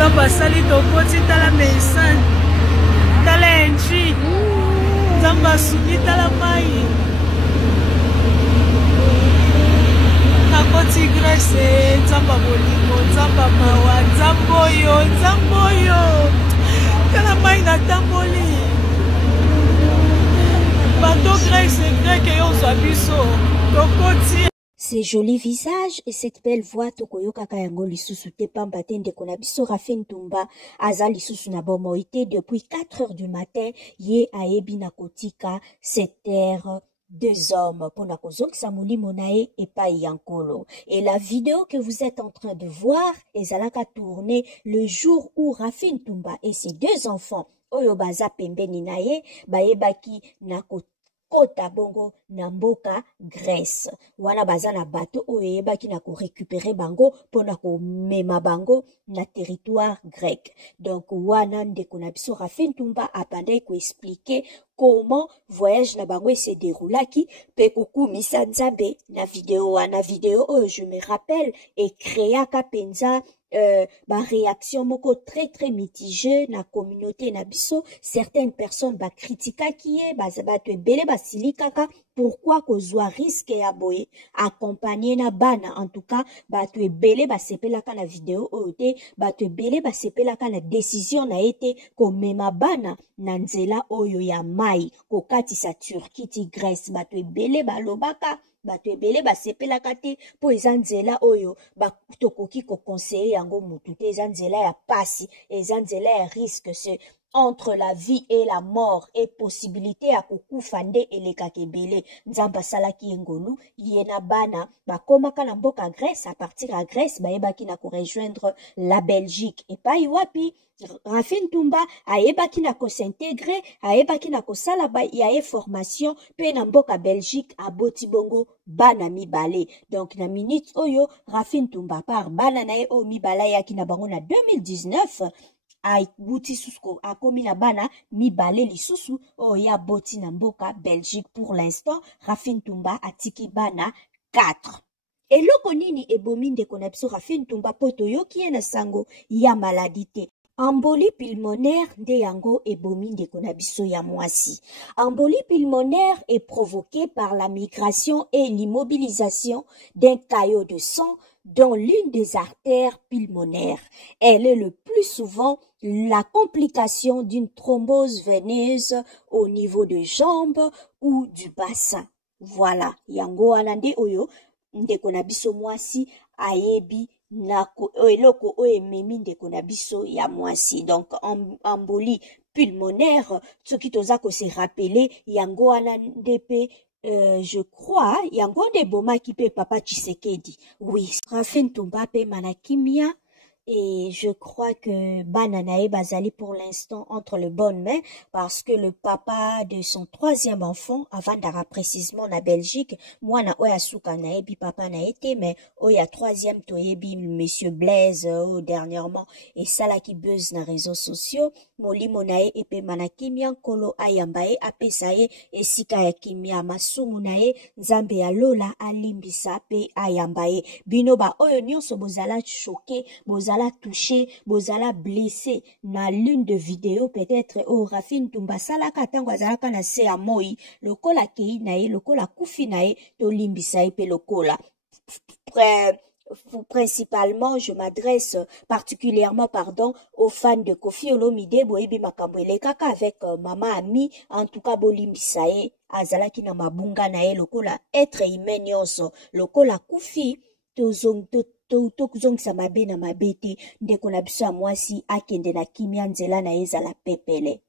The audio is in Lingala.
Nzamba sali tokoti tala message tala enchi Nzamba suni tala mai nakoti grâce Nzamba bolingo Nzamba mawa Nzamboyo tala mai na tamboli bato grâce grec yo zwabiso tokoti. Ces jolis visages et cette belle voix tokoyo kaka yango lisusu te pamba te ndeko na biso Rafin Ntumba aza lisusu na bomoite depuis 4 heures du matin ye ayebi na kotika cette terre deux hommes pour na kozongisa molimo na ye epai ya nkolo. Et la vidéo que vous êtes en train de voir ezalaka tourner le jour où Rafin Ntumba et ses deux enfants oyo baza pembeni na ye bayebaki na kota bongo na mboka Grèce. Wana baza na bato oyo yebaki na ko récupérer bango pona ko mema bango na territoire grec. Donc wana ndeko na biso Rafin Ntumba apandai ko expliquer comment voyage na bango se déroulaki pe kokumisa Nzambe na vidéo oyo je me rappelle et créaka penza ma réaction moko très mitigée na communauté na biso. Certaines personnes ba critika kiye ba to ebele ba silikaka pourquoi kozwa risque ya boye accompagner na bana. En tout cas ba to ebele ba sepelaka na vidéo ote ba to ebele ba sepelaka na décision na été ko mema bana na nzela oyo ya mai ko katisa Turquie ti Grèce. Ba to ebele ba lobaka bato ebele basepelaka te po eza nzela oyo tokoki ko conseiller yango mutu te, eza nzela ya pasi, eza nzela ya risque. C'est entre la vie et la mort et possibilité ya kokufa nde elekaka ebele. Nzamba salaki ngolu ye na bana bakomaka na mboka Grèce. À partir ya Grèce bayebaki na ko rejoindre la Belgique epai wapi Rafin Ntumba ayebaki na ko s'intégrer, ayebaki na ko sala ba ya formation pe na mboka Belgique aboti bongo bana mibale. Donc na minute oyo Rafin Ntumba par bana na ye o mibale yaki na bango na 2019 ay buti susko akomi na bana mibale lisusu o ya boti na mboka Belgique. Pour l'instant Rafin Ntumba atiki bana 4. Eloko nini ebomi ndeko na biso Rafin Ntumba poto yoki ye na sango ya maladie. Embolie pulmonaire nde yango ebomi ndeko na biso ya mwasi. Embolie pulmonaire est provoquée par la migration et l'immobilisation d'un caillot de sang dans l'une des artères pulmonaires. Elle est le plus souvent la complication d'une thrombose veineuse au niveau des jambes ou du bassin. Voilà, yango wana nde oyo ndeko na biso mwasi ayebi nako eloko oyo ememi ndeko na biso ya mwasi. Donc embolie pulmonaire soki toza ko se rappeler yango wana nde pe je crois yango nde bomaki pe papa Tshisekedi. Oui, Rafin Ntumba pe manakimia. Et je crois que Bananae Bazali pour l'instant entre les bonnes mains parce que le papa de son 3e enfant, avant d'ara précisément na Belgique, moi na oya souka na ebi papa na été, mais oya 3e toyebi monsieur Blaise dernièrement et ça là qui buzz na réseaux sociaux, molimo nae epe manakimia kolo ayambae apesaye et sika ya kimia masumu nae nzambe ya lola alimbisa pe ayambae binoba oyo nyonso bozala choqué bozala touché, bozala blessé na l'une de vidéos peut-être au Rafin Ntumba salaka tango azalaka na se ya moi lokola kei na ye lokola kufi na ye to limbisa pe lokola principalement je m'adresse particulièrement aux fans de Koffi Olomide boyebi makambo elekaka avec mama Ami en tout cas bolimbisa ye azalaki na mabunga na ye lokola être humain nyonso lokola kufi tozongisa mabe na mabe te ndeko na biso ya mwasi akende na kimia nzela na ye ezala pepele.